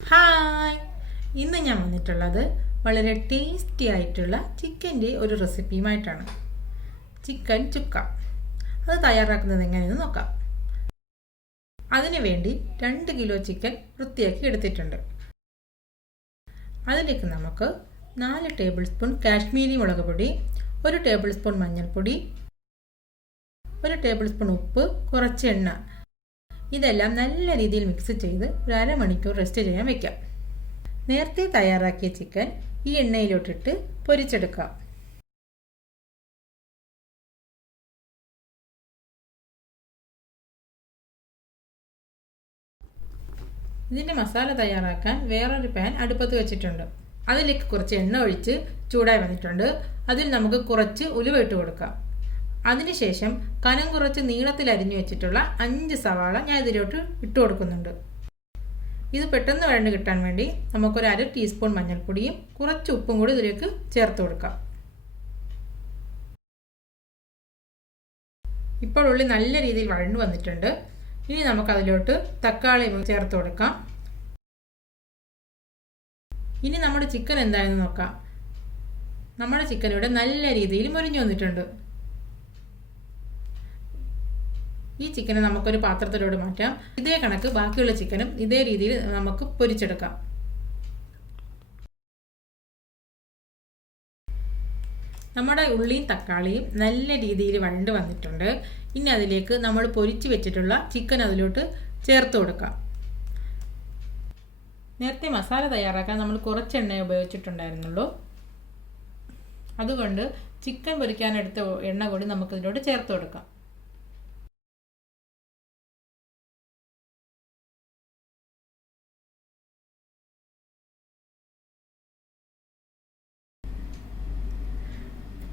Hi, ഇന്ന് ഞാൻ വന്നിട്ടുള്ളത് വളരെ ടേസ്റ്റി ആയിട്ടുള്ള ചിക്കൻ്റെ ഒരു റെസിപ്പിയുമായിട്ടാണ്. ചിക്കൻ ചുക്ക. അത് തയ്യാറാക്കുന്നത് എങ്ങനെയെന്ന് നോക്കാം. അതിനു വേണ്ടി 2 കിലോ ചിക്കൻ വൃത്തിയാക്കി എടുത്തിട്ടുണ്ട്. അതിലേക്ക് നമുക്ക് 4 ടേബിൾ സ്പൂൺ കാശ്മീരി മുളക് പൊടി, 1 ടേബിൾ സ്പൂൺ മഞ്ഞൾപ്പൊടി, 1 ടേബിൾ സ്പൂൺ ഉപ്പ്, കുറച്ച് എണ്ണ, ഇതെല്ലാം നല്ല രീതിയിൽ മിക്സ് ചെയ്ത് ഒരു അരമണിക്കൂർ റെസ്റ്റ് ചെയ്യാൻ വെക്കാം. നേരത്തെ തയ്യാറാക്കിയ ചിക്കൻ ഈ എണ്ണയിലോട്ടിട്ട് പൊരിച്ചെടുക്കാം. ഇതിൻ്റെ മസാല തയ്യാറാക്കാൻ വേറൊരു പാൻ അടുപ്പത്ത് വെച്ചിട്ടുണ്ട്. അതിലേക്ക് കുറച്ച് എണ്ണ ഒഴിച്ച് ചൂടായി വന്നിട്ടുണ്ട്. അതിൽ നമുക്ക് കുറച്ച് ഉലുവ ഇട്ട് കൊടുക്കാം. അതിനുശേഷം കനം കുറച്ച് നീളത്തിൽ അരിഞ്ഞു വെച്ചിട്ടുള്ള 5 സവാള ഞാൻ ഇതിലോട്ട് ഇട്ട് കൊടുക്കുന്നുണ്ട്. ഇത് പെട്ടെന്ന് വഴണ്ട് കിട്ടാൻ വേണ്ടി നമുക്കൊരു 1/2 ടീസ്പൂൺ മഞ്ഞൾപ്പൊടിയും കുറച്ച് ഉപ്പും കൂടി ഇതിലേക്ക് ചേർത്ത് കൊടുക്കാം. ഇപ്പോൾ ഉള്ളി നല്ല രീതിയിൽ വഴണ്ട് വന്നിട്ടുണ്ട്. ഇനി നമുക്ക് അതിലോട്ട് തക്കാളി ചേർത്ത് കൊടുക്കാം. ഇനി നമ്മുടെ ചിക്കൻ എന്തായെന്ന് നോക്കാം. നമ്മുടെ ചിക്കൻ ഇവിടെ നല്ല രീതിയിൽ മുരിഞ്ഞു വന്നിട്ടുണ്ട്. ഈ ചിക്കനെ നമുക്കൊരു പാത്രത്തിലോട്ട് മാറ്റാം. ഇതേ കണക്ക് ബാക്കിയുള്ള ചിക്കനും ഇതേ രീതിയിൽ നമുക്ക് പൊരിച്ചെടുക്കാം. നമ്മുടെ ഉള്ളിയും തക്കാളിയും നല്ല രീതിയിൽ വഴണ്ട് വന്നിട്ടുണ്ട്. ഇനി അതിലേക്ക് നമ്മൾ പൊരിച്ച് വെച്ചിട്ടുള്ള ചിക്കൻ അതിലോട്ട് ചേർത്ത് കൊടുക്കാം. നേരത്തെ മസാല തയ്യാറാക്കാൻ നമ്മൾ കുറച്ച് എണ്ണ ഉപയോഗിച്ചിട്ടുണ്ടായിരുന്നുള്ളൂ. അതുകൊണ്ട് ചിക്കൻ പൊരിക്കാനെടുത്ത എണ്ണ കൂടി നമുക്കിതിലോട്ട് ചേർത്ത് കൊടുക്കാം.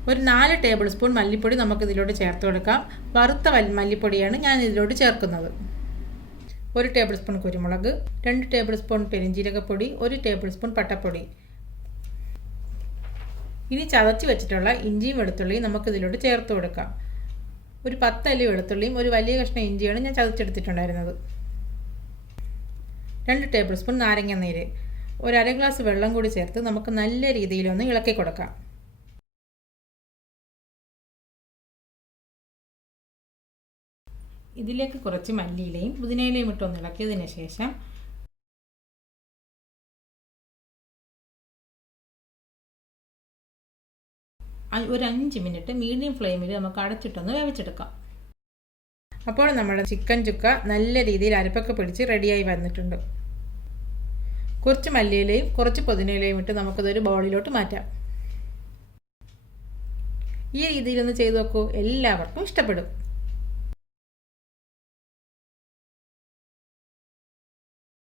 ഒരു 4 ടേബിൾ സ്പൂൺ മല്ലിപ്പൊടി നമുക്ക് ഇതിലോട്ട് ചേർത്ത് കൊടുക്കാം. വറുത്ത മല്ലിപ്പൊടിയാണ് ഞാൻ ഇതിലോട്ട് ചേർക്കുന്നത്. 1 ടേബിൾ സ്പൂൺ കുരുമുളക്, 2 ടേബിൾ സ്പൂൺ പെരിഞ്ജീരകപ്പൊടി, 1 ടേബിൾ സ്പൂൺ പട്ടപ്പൊടി. ഇനി ചതച്ച് വെച്ചിട്ടുള്ള ഇഞ്ചിയും വെളുത്തുള്ളിയും നമുക്ക് ഇതിലോട്ട് ചേർത്ത് കൊടുക്കാം. ഒരു 10 അല്ലി വെളുത്തുള്ളിയും ഒരു വലിയ കഷ്ണം ഇഞ്ചിയാണ് ഞാൻ ചതച്ചെടുത്തിട്ടുണ്ടായിരുന്നത്. 2 ടേബിൾ സ്പൂൺ നാരങ്ങ നീര്, ഒരു 1/2 ഗ്ലാസ് വെള്ളം കൂടി ചേർത്ത് നമുക്ക് നല്ല രീതിയിലൊന്ന് ഇളക്കി കൊടുക്കാം. ഇതിലേക്ക് കുറച്ച് മല്ലിയിലയും പുതിനയിലയും ഇട്ടൊന്ന് ഇളക്കിയതിന് ശേഷം ഒരു 5 മിനിറ്റ് മീഡിയം ഫ്ലെയിമിൽ നമുക്ക് അടച്ചിട്ടൊന്ന് വേവിച്ചെടുക്കാം. അപ്പോൾ നമ്മുടെ ചിക്കൻ ചുക്ക നല്ല രീതിയിൽ അരപ്പൊക്കെ പിടിച്ച് റെഡിയായി വന്നിട്ടുണ്ട്. കുറച്ച് മല്ലിയിലയും കുറച്ച് പുതിനയിലയും ഇട്ട് നമുക്കതൊരു ബൗളിലോട്ട് മാറ്റാം. ഈ രീതിയിലൊന്ന് ചെയ്തു നോക്കൂ, എല്ലാവർക്കും ഇഷ്ടപ്പെടും.